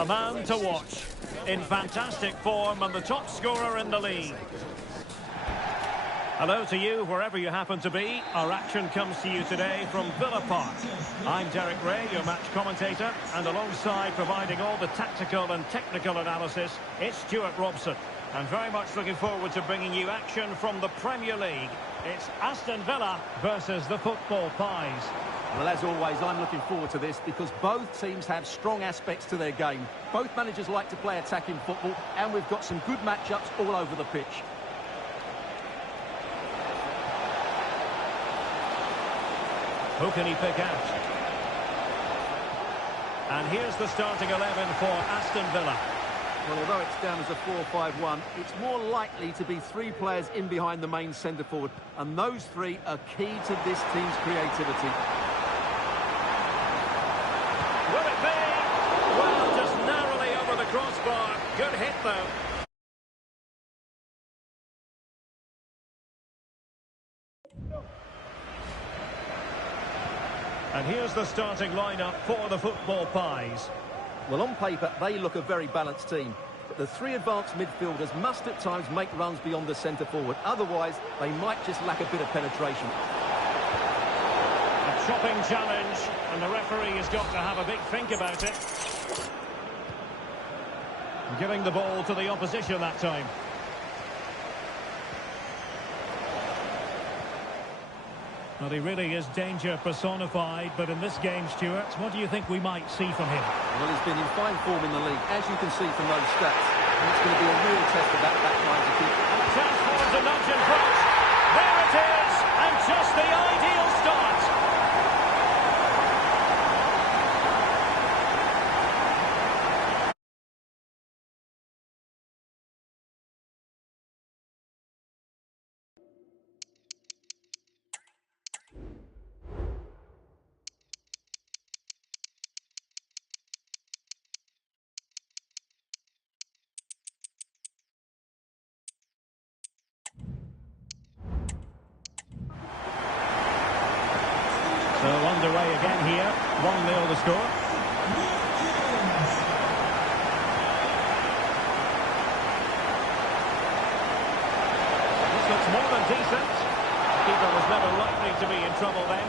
A man to watch. In fantastic form and the top scorer in the league. Hello to you, wherever you happen to be. Our action comes to you today from Villa Park. I'm Derek Ray, your match commentator, and alongside providing all the tactical and technical analysis, it's Stuart Robson. I'm very much looking forward to bringing you action from the Premier League. It's Aston Villa versus the Football Pies. Well, as always, I'm looking forward to this because both teams have strong aspects to their game. Both managers like to play attacking football, and we've got some good matchups all over the pitch. Who can he pick out? And here's the starting 11 for Aston Villa. Well, although it's down as a 4-5-1, it's more likely to be three players in behind the main centre-forward. And those three are key to this team's creativity. Will it be? Well, just narrowly over the crossbar. Good hit, though. And here's the starting lineup for the Football Pies. Well, on paper, they look a very balanced team. But the three advanced midfielders must at times make runs beyond the centre-forward. Otherwise, they might just lack a bit of penetration. A chopping challenge, and the referee has got to have a big think about it. Giving the ball to the opposition that time. Well, he really is danger personified, but in this game, Stuart, what do you think we might see from him? Well, he's been in fine form in the league, as you can see from those stats. And it's going to be a real test for that back line to keep. And a chance for him to nudge in front. There it is, and just the ideal start. So underway again here, 1-0 the score. This looks more than decent. The keeper was never likely to be in trouble then.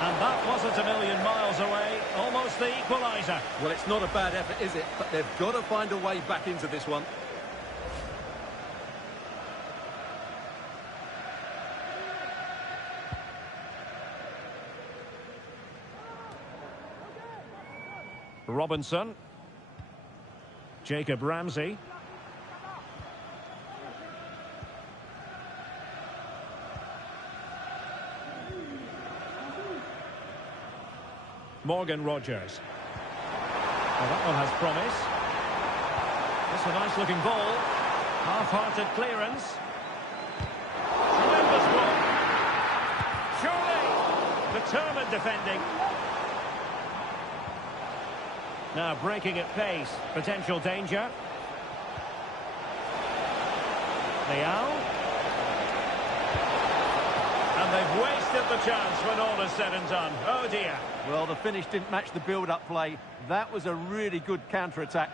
And that wasn't a million miles away, almost the equaliser. Well, it's not a bad effort, is it? But they've got to find a way back into this one. Robinson. Jacob Ramsey. Morgan Rogers. Well, that one has promise. It's a nice-looking ball. Half-hearted clearance. Tremendous block. Surely, determined defending. Now breaking at pace. Potential danger. Leao. And they've wasted the chance when all is said and done. Oh dear. Well, the finish didn't match the build-up play. That was a really good counter-attack.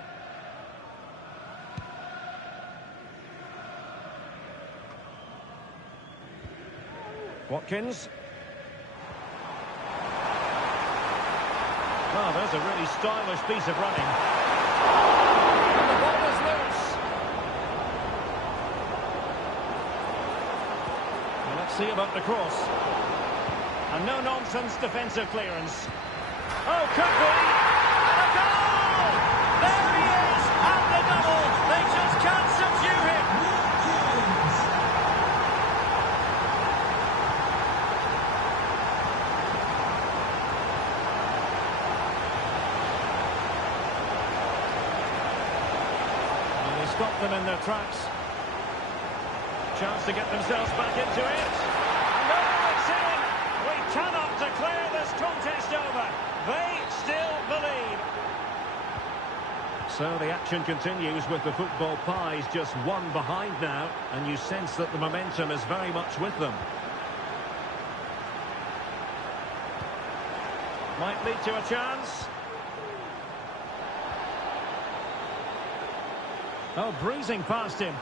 Watkins. Oh, there's a really stylish piece of running. And the ball is loose. Well, let's see about the cross. A no-nonsense defensive clearance. Oh, could be! And a goal! There he is! And the double! They just can't subdue him! And they stop them in their tracks. Chance to get themselves back into it. And oh, it's in! We cannot declare this contest over. They still believe. So the action continues with the football Pies just one behind now, and you sense that the momentum is very much with them. Might lead to a chance. Oh, breezing past him.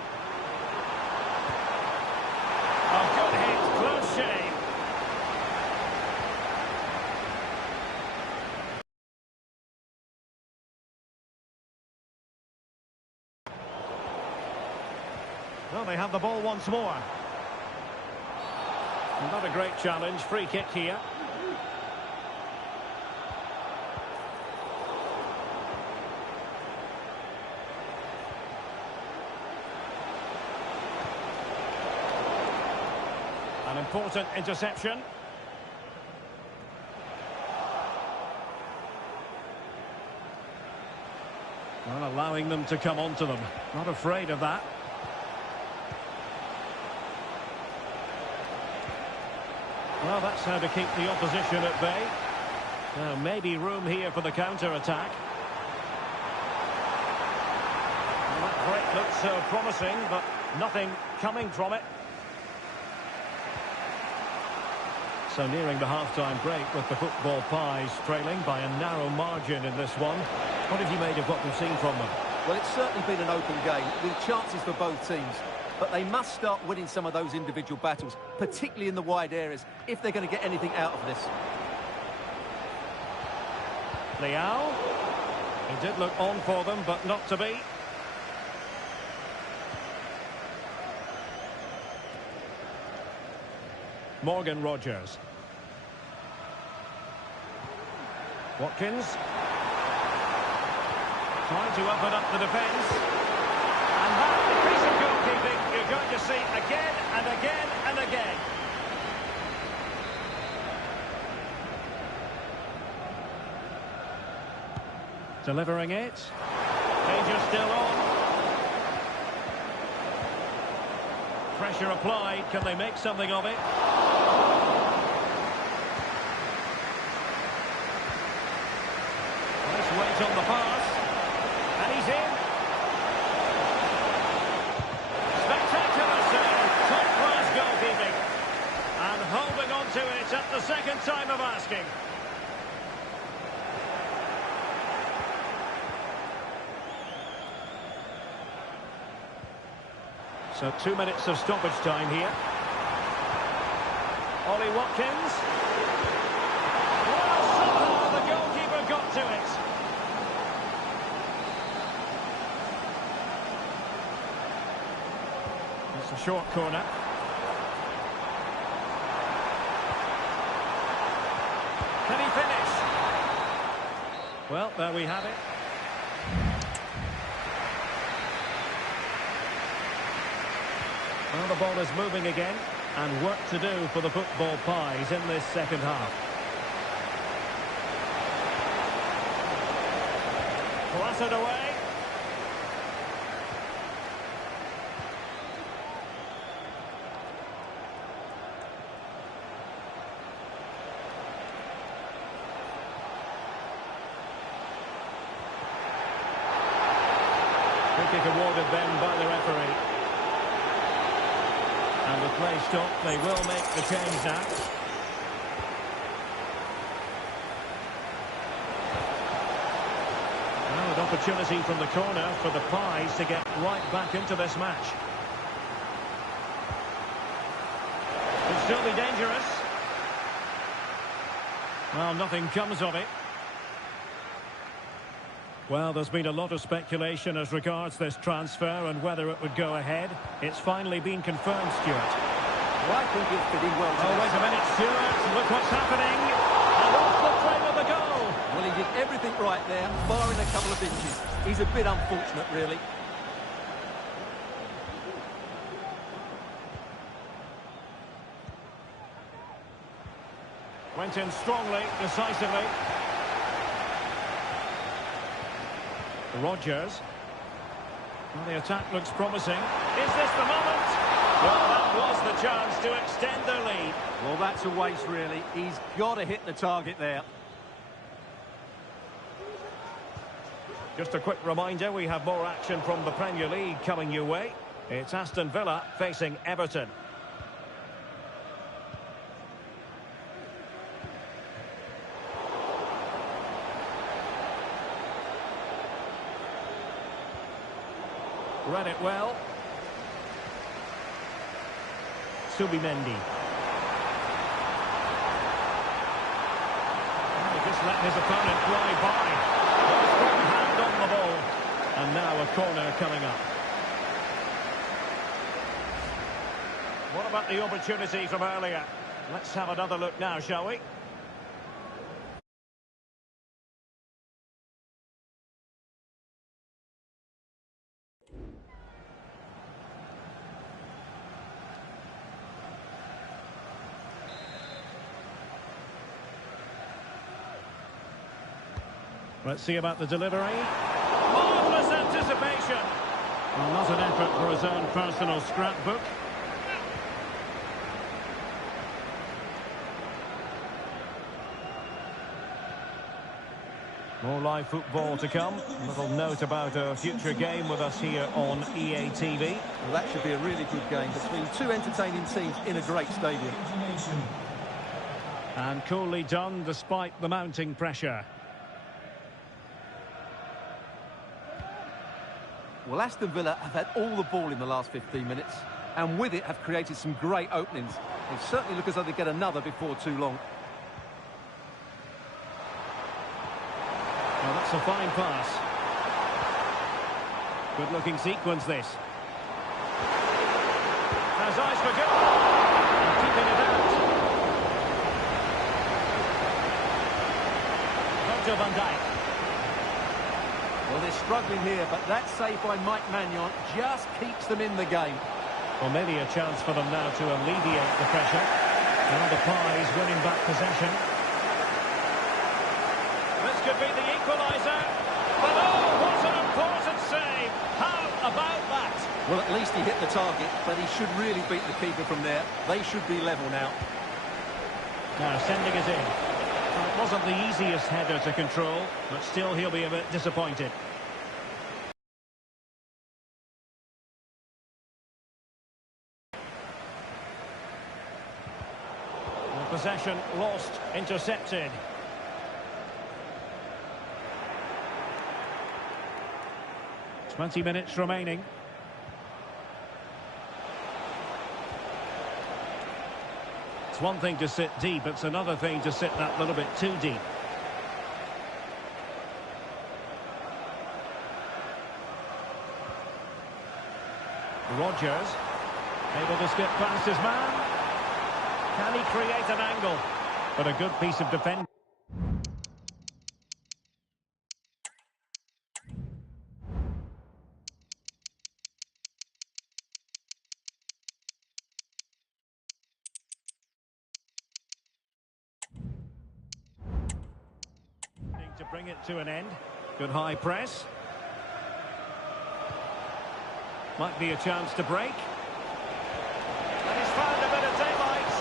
Oh, good hit, close shave. Well, they have the ball once more. Not a great challenge. Free kick here. An important interception. Well, allowing them to come onto them. Not afraid of that. Well, that's how to keep the opposition at bay. Now, maybe room here for the counter-attack. Well, that break looks so promising, but nothing coming from it. So nearing the half-time break with the football Pies trailing by a narrow margin in this one. What have you made of what we've seen from them? Well, it's certainly been an open game with chances for both teams. But they must start winning some of those individual battles, particularly in the wide areas, if they're going to get anything out of this. Leao. He did look on for them, but not to be. Morgan Rogers. Watkins. Trying to open up the defence. And that piece of goalkeeping you're going to see again and again and again. Delivering it. Danger still on. Pressure applied. Can they make something of it? Nice weight on the pass. And he's in. Spectacular save. Top-class goalkeeping. And holding on to it at the second time of asking. So 2 minutes of stoppage time here. Ollie Watkins. Well, somehow the goalkeeper got to it. It's a short corner. Can he finish? Well, there we have it. Well, the ball is moving again, and work to do for the football Pies in this second half. Clattered away. Free kick awarded then by the referee. And with play stopped, they will make the change now. Now an opportunity from the corner for the Pies to get right back into this match. Could still be dangerous. Well, nothing comes of it. Well, there's been a lot of speculation as regards this transfer and whether it would go ahead. It's finally been confirmed, Stuart. Well, I think it's fitting well to Oh, wait a minute, Stuart. Look what's happening. And off the frame of the goal. Well, he did everything right there, barring a couple of inches. He's a bit unfortunate, really. Went in strongly, decisively. Rogers. Well, the attack looks promising. Is this the moment? Well, that was the chance to extend their lead. Well, that's a waste, really. He's got to hit the target there. Just a quick reminder, we have more action from the Premier League coming your way. It's Aston Villa facing Everton. Read it well. Subimendi. He just let his opponent fly by. Strong hand on the ball. And now a corner coming up. What about the opportunity from earlier? Let's have another look now, shall we? Let's see about the delivery. Marvellous anticipation. Well, not an effort for his own personal scrapbook. More live football to come. A little note about a future game with us here on EA TV. Well, that should be a really good game between two entertaining teams in a great stadium. And coolly done despite the mounting pressure. Well, Aston Villa have had all the ball in the last 15 minutes, and with it have created some great openings. They certainly look as though they get another before too long. Well, that's a fine pass. Good-looking sequence, this. Has eyes for goal. Keeping it out. Virgil van Dijk. Well, they're struggling here, but that save by Mike Maignan just keeps them in the game. Well, maybe a chance for them now to alleviate the pressure. Now the Pies winning back possession. This could be the equaliser. But oh, what an important save! How about that? Well, at least he hit the target, but he should really beat the keeper from there. They should be level now. Now sending it in. Well, it wasn't the easiest header to control, but still he'll be a bit disappointed. Possession lost, intercepted. .20 remaining. It's one thing to sit deep, it's another thing to sit that little bit too deep. Rodgers, able to skip past his man. Can he create an angle? But a good piece of defending. To bring it to an end. Good high press. Might be a chance to break. And he's found a bit of daylight.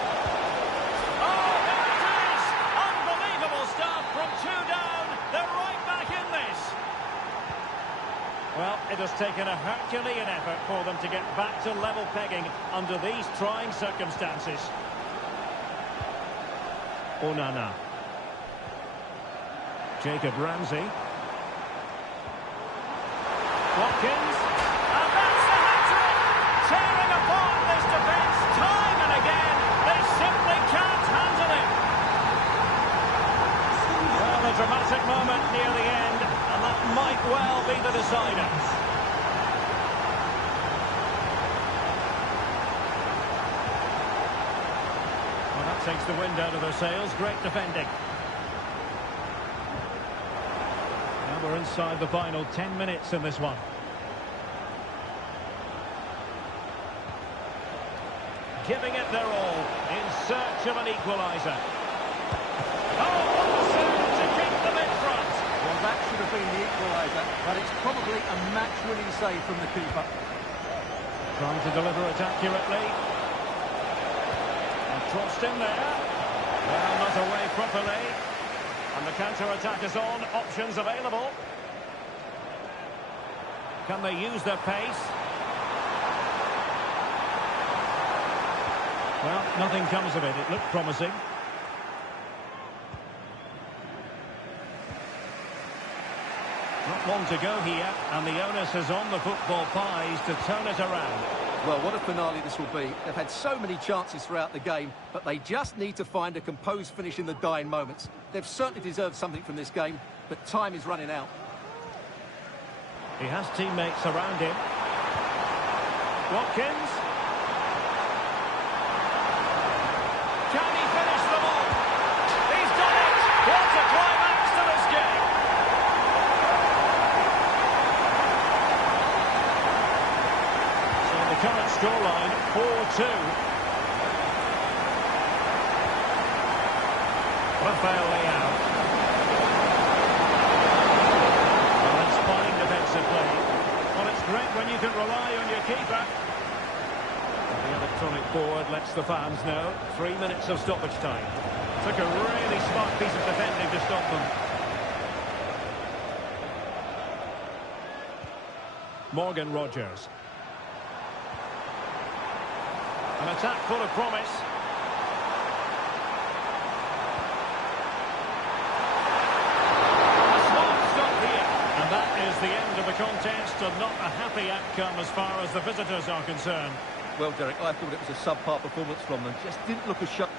Oh, there it is! Unbelievable stuff from two down. They're right back in this. Well, it has taken a Herculean effort for them to get back to level pegging under these trying circumstances. Onana. Jacob Ramsey. Watkins. And that's the hat-trick! Tearing apart this defence time and again. They simply can't handle it. Well, a dramatic moment near the end, and that might well be the decider. Well, that takes the wind out of their sails. Great defending. We're inside the final 10 minutes in this one. Giving it their all in search of an equaliser. Oh, what a save to keep them in front. Well, that should have been the equaliser, but it's probably a match-winning save from the keeper. Trying to deliver it accurately. And crossed in there. Well, not away properly. And the counter-attack is on. Options available. Can they use their pace? Well, nothing comes of it. It looked promising. Not long to go here, and the onus is on the football pies to turn it around. Well, what a finale this will be. They've had so many chances throughout the game, but they just need to find a composed finish in the dying moments. They've certainly deserved something from this game, but time is running out. He has teammates around him. Watkins. Can he finish them all? He's done it! What a climax to this game! So the current scoreline, 4-2. Rafael Leao. Well, it's fine defensive play. Well, it's great when you can rely on your keeper. The electronic board lets the fans know 3 minutes of stoppage time. Took a really smart piece of defending to stop them. Morgan Rogers. An attack full of promise. A smart stop here. And that is the end of the contest, and not a happy outcome as far as the visitors are concerned. Well, Derek, I thought it was a subpar performance from them. Just didn't look as sharp.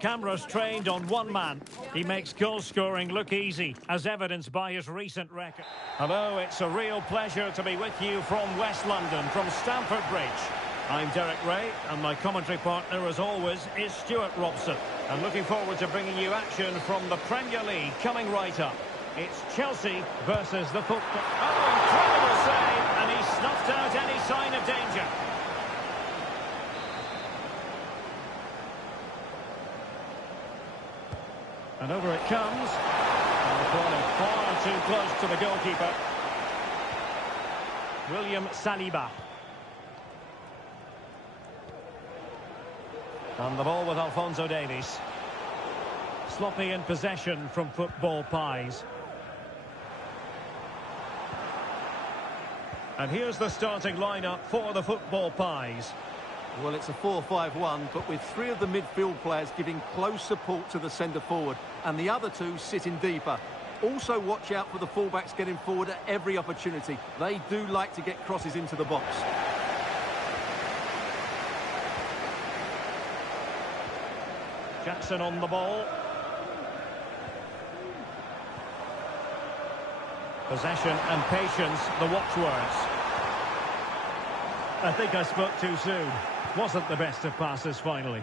Cameras trained on one man. He makes goal scoring look easy, as evidenced by his recent record. Hello, it's a real pleasure to be with you from West London, from Stamford Bridge. I'm Derek Ray, and my commentary partner, as always, is Stuart Robson. And looking forward to bringing you action from the Premier League coming right up. It's Chelsea versus the football. Oh, incredible save, and he snuffed out any sign of danger. And over it comes. And the corner far too close to the goalkeeper. William Saliba. And the ball with Alphonso Davies. Sloppy in possession from football pies. And here's the starting lineup for the football pies. Well, it's a 4-5-1, but with three of the midfield players giving close support to the centre-forward, and the other two sitting deeper. Also watch out for the fullbacks getting forward at every opportunity. They do like to get crosses into the box. Jackson on the ball. Possession and patience, the watchwords. I think I spoke too soon. Wasn't the best of passes finally.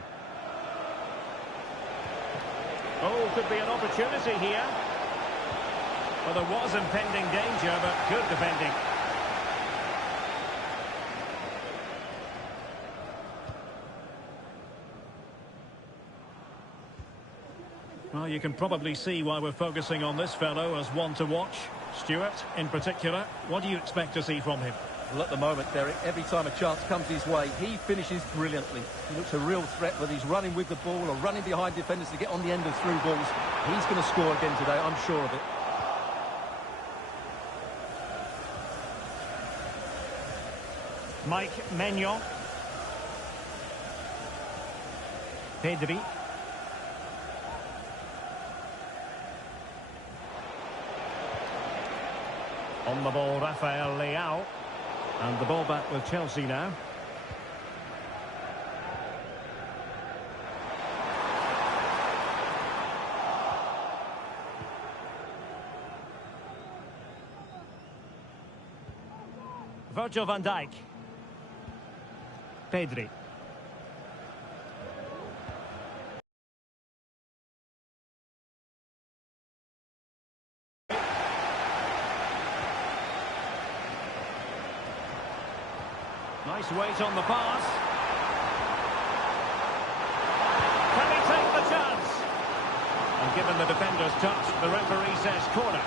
Oh, could be an opportunity here. Well, there was impending danger, but good defending. Well, you can probably see why we're focusing on this fellow as one to watch. Stuart, in particular, what do you expect to see from him? Well, at the moment, Derek, every time a chance comes his way, he finishes brilliantly. He looks a real threat, whether he's running with the ball or running behind defenders to get on the end of through balls. He's going to score again today, I'm sure of it. Mike Maignan. Pedri. On the ball, Rafael Leao. And the ball back with Chelsea now. Virgil van Dijk. Pedri. Nice weight on the pass. Can he take the chance? And given the defender's touch, the referee says corner.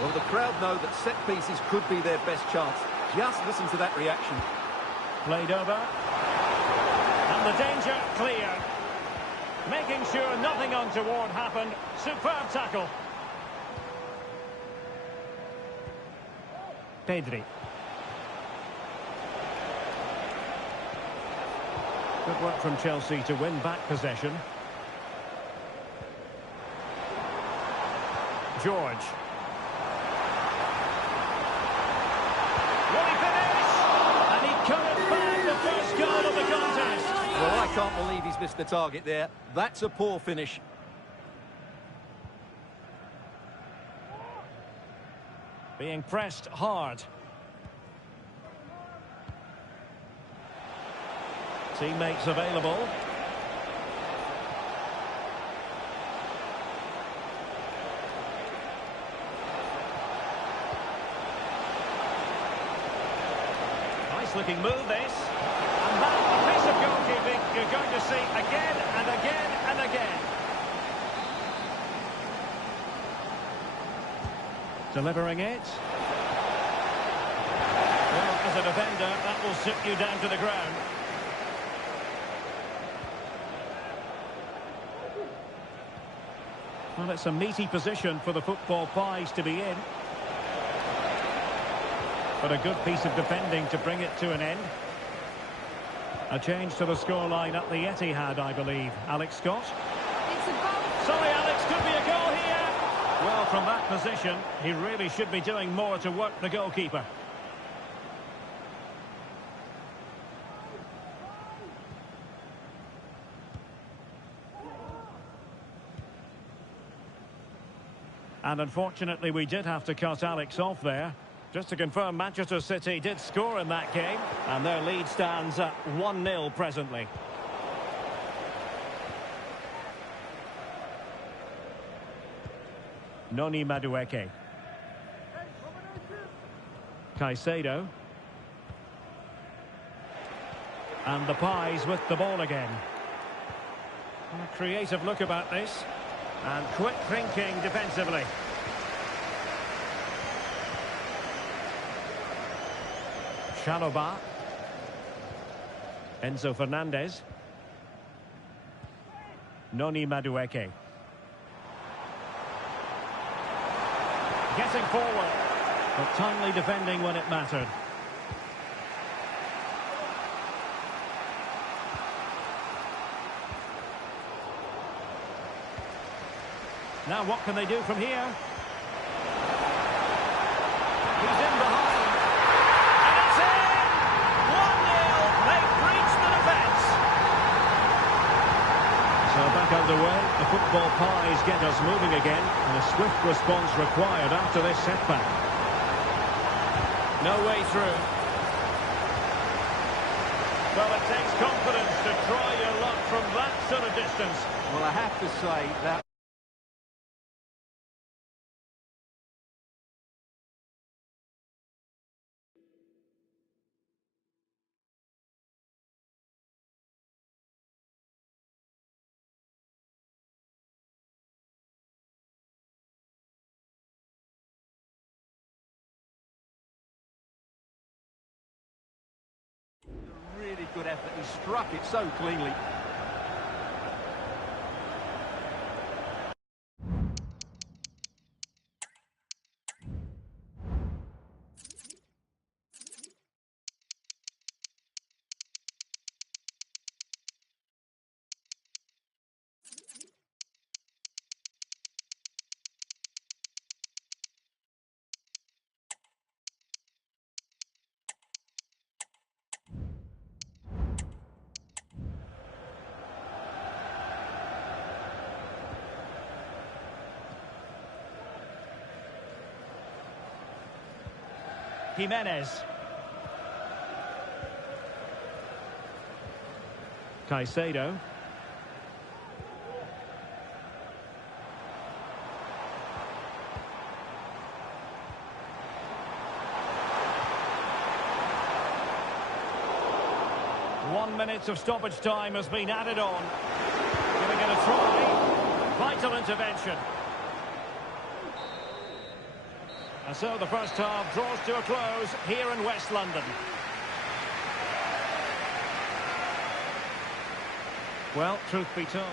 Well, the crowd know that set pieces could be their best chance. Just listen to that reaction. Played over. And the danger clear. Making sure nothing untoward happened. Superb tackle. Pedri. Good work from Chelsea to win back possession. George. Will he finish? And he couldn't bag the first goal of the contest. Well, I can't believe he's missed the target there. That's a poor finish. Being pressed hard. Teammates available. Nice looking move this. And that piece of goalkeeping you're going to see again and again and again. Delivering it. Well, as a defender, that will sit you down to the ground. Well, it's a meaty position for the football pies to be in. But a good piece of defending to bring it to an end. A change to the scoreline at the Etihad, I believe. Alex Scott. It's a goal. Sorry, Alex, could be a goal here. Well, from that position, he really should be doing more to work the goalkeeper. And unfortunately, we did have to cut Alex off there. Just to confirm, Manchester City did score in that game, and their lead stands at 1-0 presently. Noni Madueke. Caicedo. And the Pies with the ball again. A creative look about this. And quick thinking defensively. Chalobah. Enzo Fernandez. Noni Madueke. Getting forward, but timely defending when it mattered. Now what can they do from here? He's in behind. And it's in! 1-0. They've breached the defence. So back underway. The football pies get us moving again. And a swift response required after this setback. No way through. Well, it's takes confidence to try your luck from that sort of distance. Well, I have to say that... Really good effort. He struck it so cleanly. Jimenez. Caicedo. One minute of stoppage time has been added on. Giving it a try. Vital intervention. And so the first half draws to a close here in West London. Well, truth be told.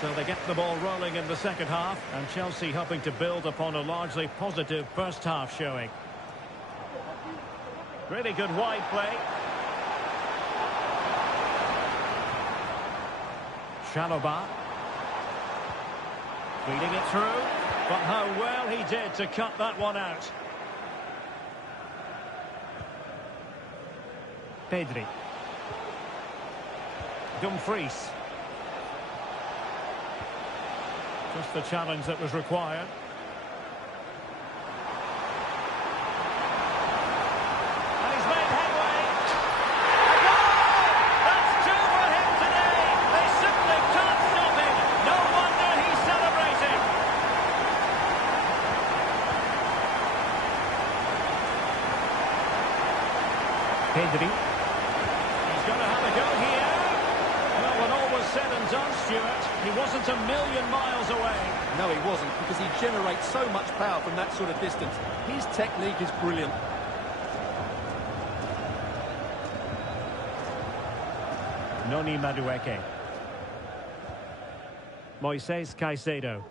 So they get the ball rolling in the second half, and Chelsea hoping to build upon a largely positive first half showing. Really good wide play. Chalobah. Feeding it through, but how well he did to cut that one out. Pedri. Dumfries. Just the challenge that was required. And he's made headway. A goal! That's two for him today. They simply can't stop him. No wonder he's celebrating. Pedri. He's going to have a go here. Well, when all was said and done, Stuart, he wasn't a million miles away. No, he wasn't, because he generates so much power from that sort of distance. His technique is brilliant. Noni Madueke. Moises Caicedo.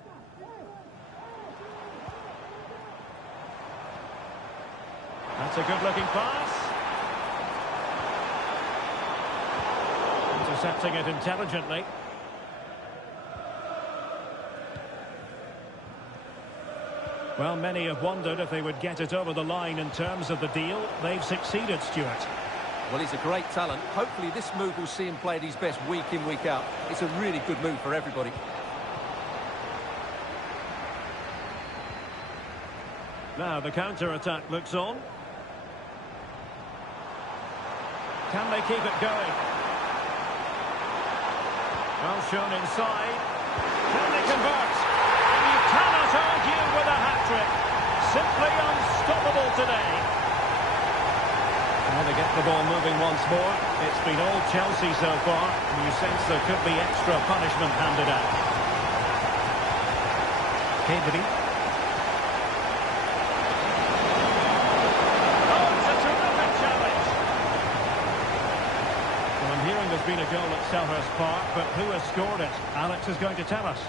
That's a good-looking pass. Intercepting it intelligently. Well, many have wondered if they would get it over the line in terms of the deal. They've succeeded, Stuart. Well, he's a great talent. Hopefully this move will see him play at his best week in, week out. It's a really good move for everybody. Now the counter-attack looks on. Can they keep it going? Well shown inside. Can they convert? And you cannot argue with a hat-trick. Simply unstoppable today. Well, they get the ball moving once more. It's been all Chelsea so far, and you sense there could be extra punishment handed out. Pedri. Oh, it's a terrific challenge. Well, I'm hearing there's been a goal at Selhurst Park, but who has scored it? Alex is going to tell us.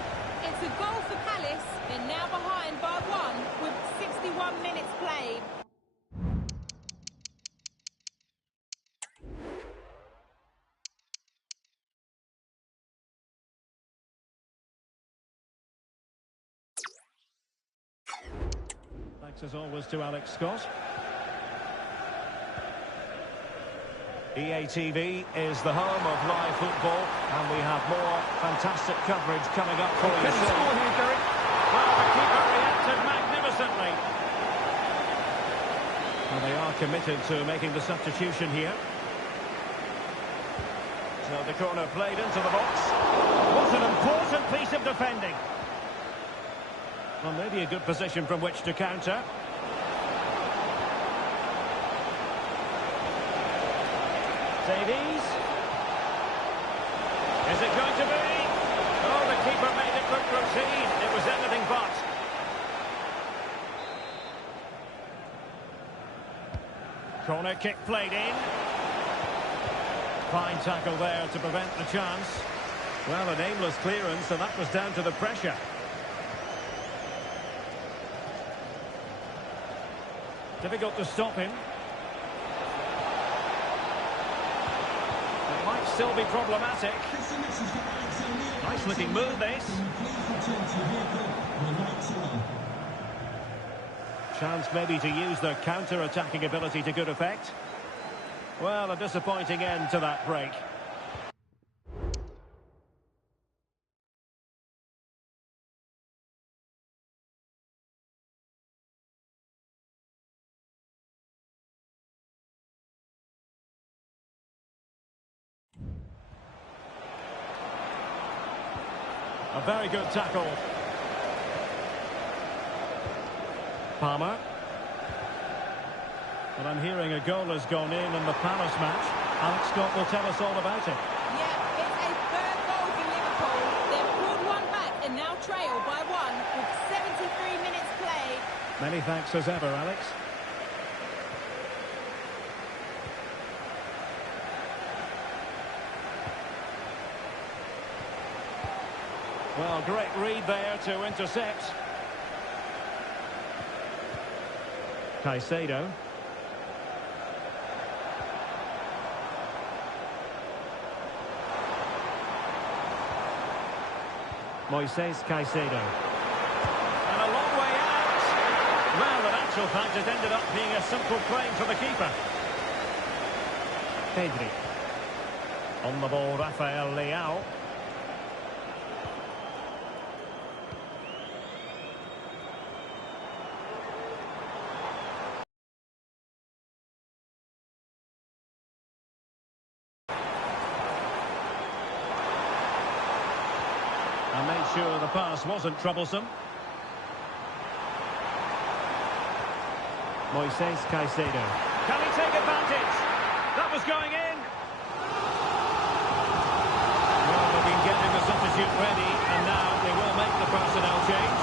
It's a goal for Palace. They're now behind by 1 with 61 minutes played. Thanks as always to Alex Scott. EA TV is the home of live football, and we have more fantastic coverage coming up for you. Can he score here, Derek? Well, the keeper reacted magnificently. Well, they are committed to making the substitution here. So the corner played into the box. What an important piece of defending. Well, maybe a good position from which to counter. Davies. Is it going to be? Oh, the keeper made it look routine. It was anything but. Corner kick played in. Fine tackle there to prevent the chance. Well, an aimless clearance, and that was down to the pressure. Difficult to stop him. It might still be problematic. Nice looking move, this. Chance maybe to use their counter-attacking ability to good effect. Well, a disappointing end to that break. A very good tackle. Palmer. But I'm hearing a goal has gone in the Palace match. Alex Scott will tell us all about it. Yeah, it's a third goal for Liverpool. They've pulled one back and now trail by one with 73 minutes played. Many thanks as ever, Alex. Well, great read there to intercept. Caicedo. Moises Caicedo. And a long way out. Well, in actual fact, it ended up being a simple claim for the keeper. Pedri. On the ball, Rafael Leao. And made sure the pass wasn't troublesome. Moises Caicedo. Can he take advantage? That was going in. Well, they've been getting the substitute ready, and now they will make the personnel change.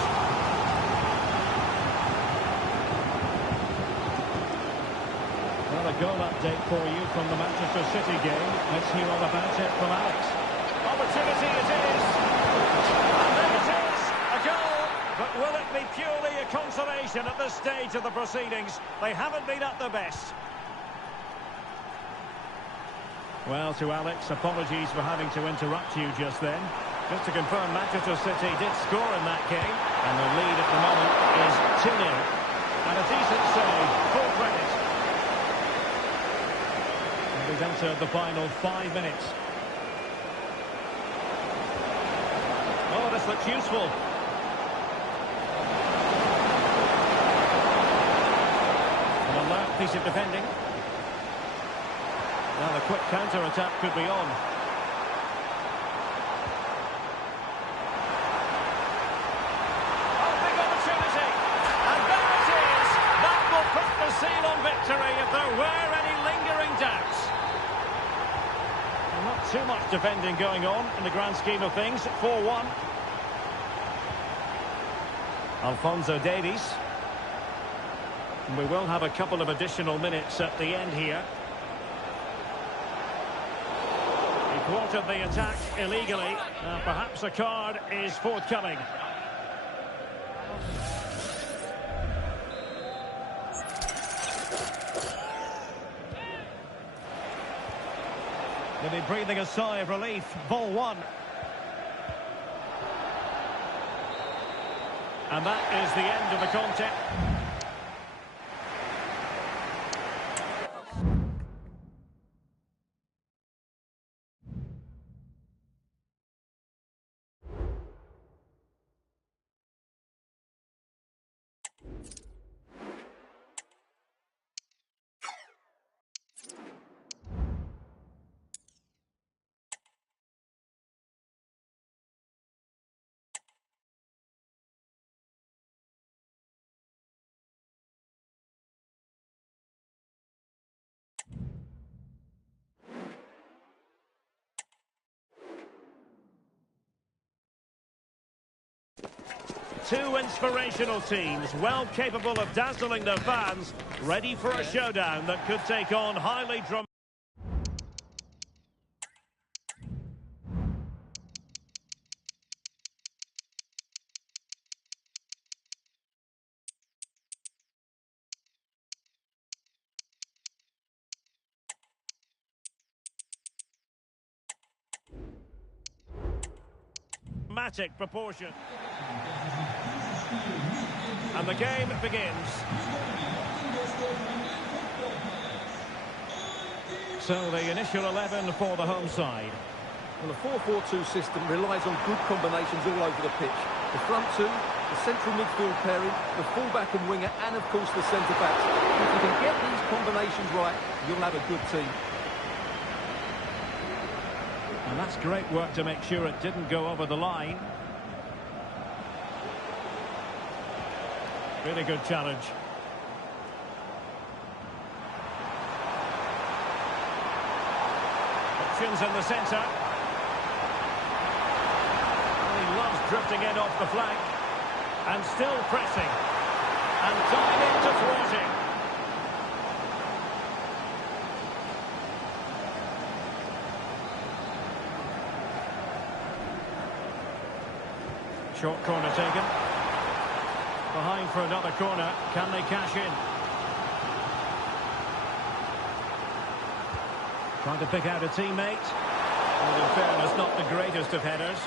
Well, a goal update for you from the Manchester City game. Let's hear all about it from Alex. Opportunity it is. And there it is, a goal. But will it be purely a consolation at this stage of the proceedings? They haven't been at their best. Well, to Alex, apologies for having to interrupt you just then. Just to confirm, Manchester City did score in that game, and the lead at the moment is 2-0. And a decent save, full credit. And we've entered the final 5 minutes. Oh, this looks useful. An alert piece of defending. Now the quick counter-attack could be on. Oh, big opportunity! And there it is! That will put the seal on victory if there were any lingering doubts. Well, not too much defending going on in the grand scheme of things. 4-1. Alphonso Davies. And we will have a couple of additional minutes at the end here. Thwarted the attack illegally. Perhaps a card is forthcoming. They'll be breathing a sigh of relief. Ball one. And that is the end of the contest. two inspirational teams, well capable of dazzling their fans, ready for a showdown that could take on highly dramatic. Proportion. And the game begins. So the initial 11 for the home side. Well, the 4-4-2 system relies on good combinations all over the pitch. The front two, the central midfield pairing, the fullback and winger, and of course the centre-backs. If you can get these combinations right, you'll have a good team. And that's great work to make sure it didn't go over the line. Really good challenge. Options in the centre. He loves drifting in off the flank. And still pressing. And time into thwarting. Short corner taken. Behind for another corner. Can they cash in? Trying to pick out a teammate. Well, in fairness, not the greatest of headers.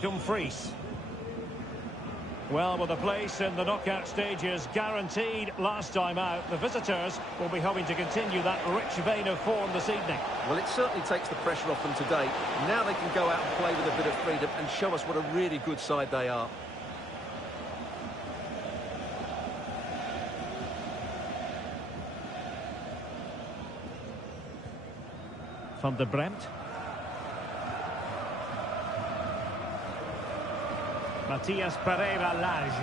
Dumfries. Well, with a place in the knockout stages guaranteed last time out, the visitors will be hoping to continue that rich vein of form this evening. Well, it certainly takes the pressure off them today. Now they can go out and play with a bit of freedom and show us what a really good side they are. Van der Bremt. Matthias Pereira-Lage.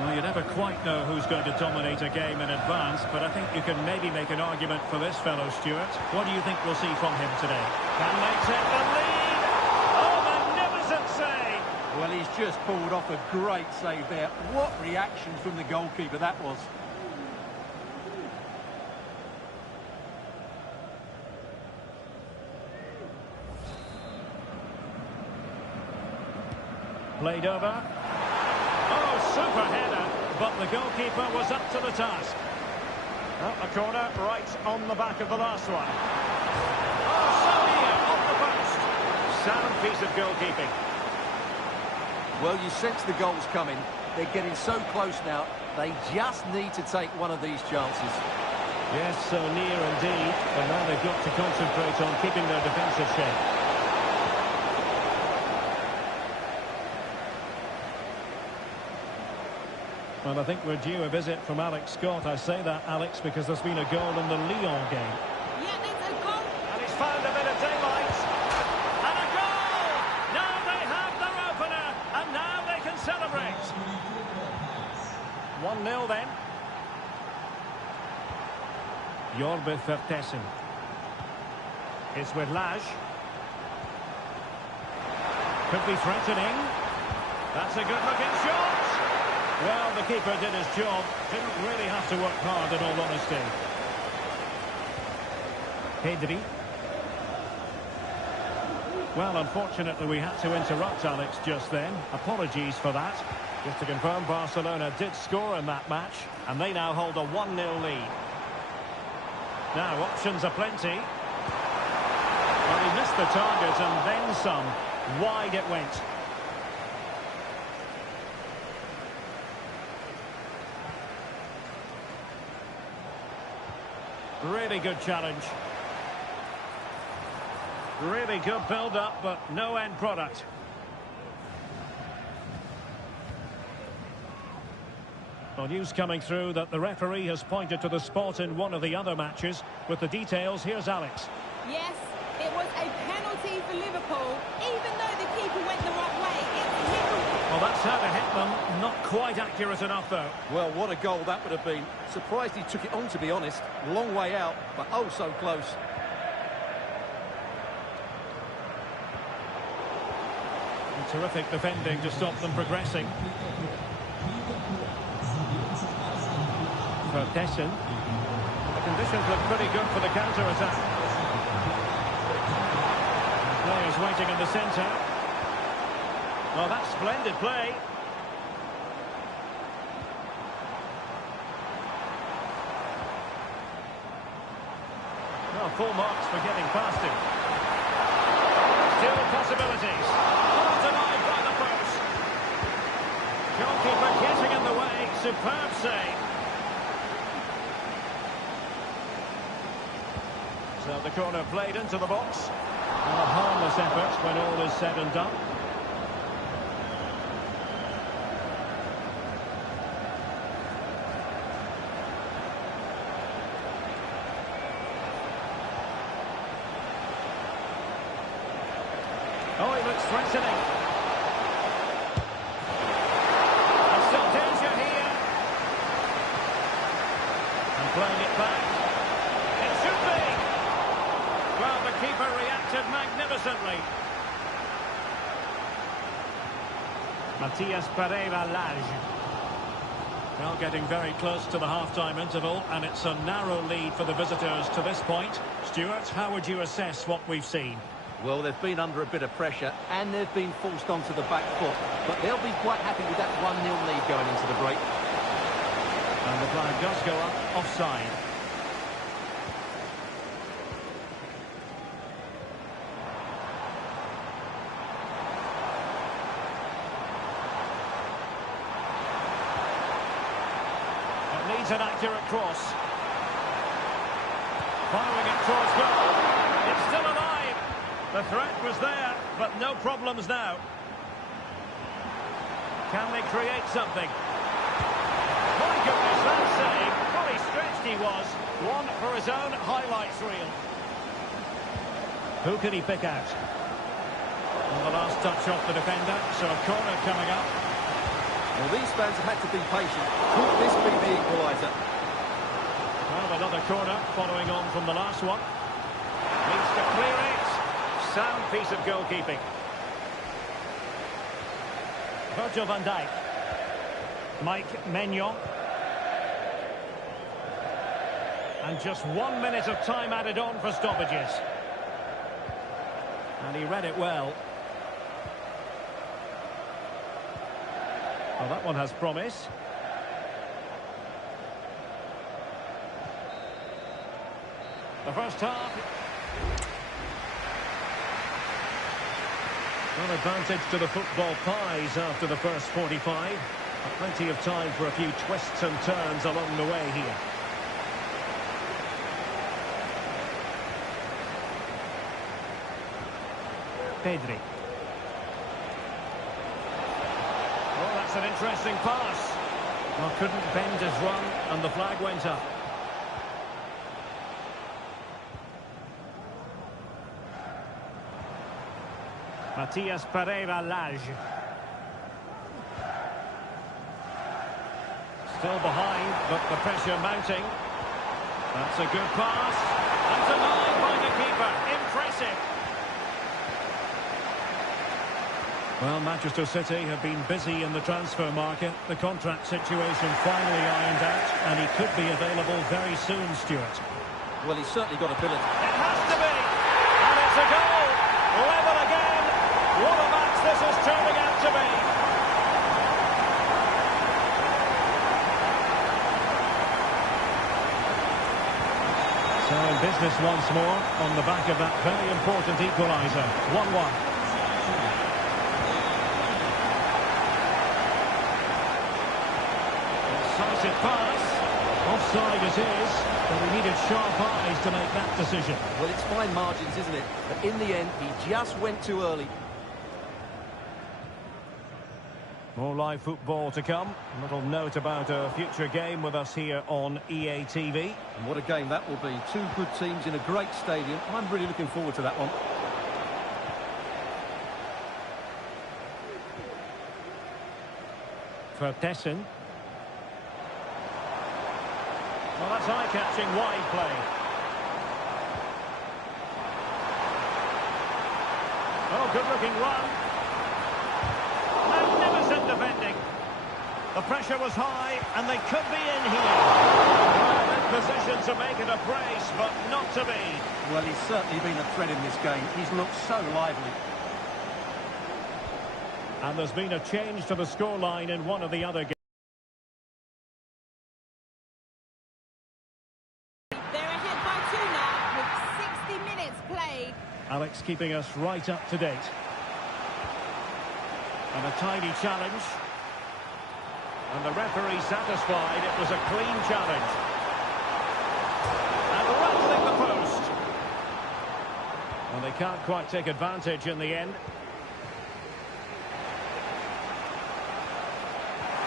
Well, you never quite know who's going to dominate a game in advance, but I think you can maybe make an argument for this fellow, Stuart. What do you think we'll see from him today? Can they take the lead? Oh, magnificent save! Well, he's just pulled off a great save there. What reaction from the goalkeeper that was. Played over. Oh, super header, but the goalkeeper was up to the task. Well, a corner right on the back of the last one. Oh, so near, off the post. Sound piece of goalkeeping. Well, you sense the goals coming. They're getting so close now. They just need to take one of these chances. Yes, so near indeed. But now they've got to concentrate on keeping their defensive shape. Well, I think we're due a visit from Alex Scott. I say that, Alex, because there's been a goal in the Lyon game. Yeah, there's a goal. And he's found a bit of daylight. And a goal! Now they have their opener, and now they can celebrate. 1-0 then. Jorbe Vertessen. It's with Lage. Could be threatening. That's a good-looking shot. Well, the keeper did his job. Didn't really have to work hard, in all honesty. Pedri. Well, unfortunately, we had to interrupt Alex just then. Apologies for that. Just to confirm, Barcelona did score in that match, and they now hold a 1-0 lead. Now, options are plenty. Well, he missed the target and then some. Wide it went. Really good challenge. Really good build-up, but no end product. Well, news coming through that the referee has pointed to the spot in one of the other matches. With the details, here's Alex. Yes, it was a penalty for Liverpool. Even though the keeper went the right way, it's little Well, that's how to hit them. Not quite accurate enough, though. Well, what a goal that would have been. Surprised he took it on, to be honest. Long way out, but oh so close. And terrific defending to stop them progressing. For Dessen. The conditions look pretty good for the counter-attack. Players waiting in the centre. Well, that's splendid play. Well, full marks for getting past him. Still possibilities. Not denied by the post. Goalkeeper getting in the way. Superb save. So the corner played into the box. And a harmless effort when all is said and done. Oh, he looks threatening. There's still danger here. And playing it back. It should be. Well, the keeper reacted magnificently. Matias Pereira-Lage. Well, getting very close to the half-time interval, and it's a narrow lead for the visitors to this point. Stuart, how would you assess what we've seen? Well, they've been under a bit of pressure and they've been forced onto the back foot. But they'll be quite happy with that 1-0 lead going into the break. And the flag does go up, offside. It needs an accurate cross. Firing it towards goal. It's still alive. The threat was there, but no problems now. Can they create something? My goodness, that save. Fully stretched he was. One for his own highlights reel. Who can he pick out? And the last touch off the defender, so a corner coming up. Well, these fans have had to be patient. Could this be the equaliser? Well, another corner following on from the last one. Needs to clear it. Sound piece of goalkeeping. Virgil van Dijk. Mike Maignan. And just 1 minute of time added on for stoppages. And he read it well. Well, that one has promise. The first half. An advantage to the football pies after the first 45. Plenty of time for a few twists and turns along the way here. Pedri. Oh, that's an interesting pass. Well, couldn't bend his run, and the flag went up. Matias Pereira-Lage. Still behind, but the pressure mounting. That's a good pass. And denied by the keeper. Impressive. Well, Manchester City have been busy in the transfer market. The contract situation finally ironed out, and he could be available very soon, Stuart. Well, he's certainly got ability. It has to be. And it's a goal. Level again. What a match this is turning out to be. So in business once more on the back of that very important equaliser. 1-1. Decisive pass. Offside it is, but he needed sharp eyes to make that decision. Well, it's fine margins, isn't it? But in the end, he just went too early. More live football to come. A little note about a future game with us here on EA TV. And what a game that will be. Two good teams in a great stadium. I'm really looking forward to that one. for Tessin. Well, that's eye-catching wide play. Oh, good-looking run. Magnificent defending. The pressure was high, and they could be in here. Well, in position to make it a brace, but not to be. Well, he's certainly been a threat in this game. He's looked so lively. And there's been a change to the scoreline in one of the other games. They're ahead by 2 now with 60 minutes played. Alex keeping us right up to date. And a tidy challenge. And the referee satisfied it was a clean challenge. And rattling the post. Well, they can't quite take advantage in the end.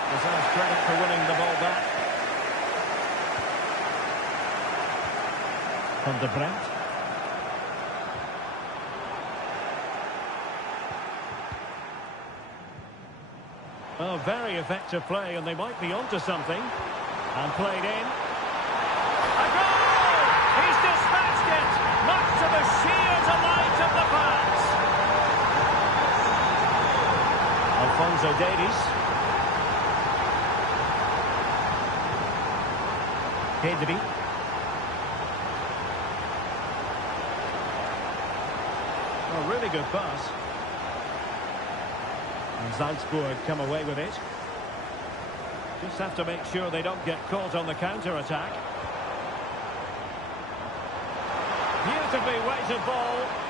Deserves credit for winning the ball back. Van de Brent. Oh, very effective play, and they might be onto something. And played in. A goal! He's dispatched it, much to the sheer delight of the fans. Alphonso Davies. Pedri. A really good pass. And Salzburg come away with it. Just have to make sure they don't get caught on the counter-attack. Beautifully weighted ball.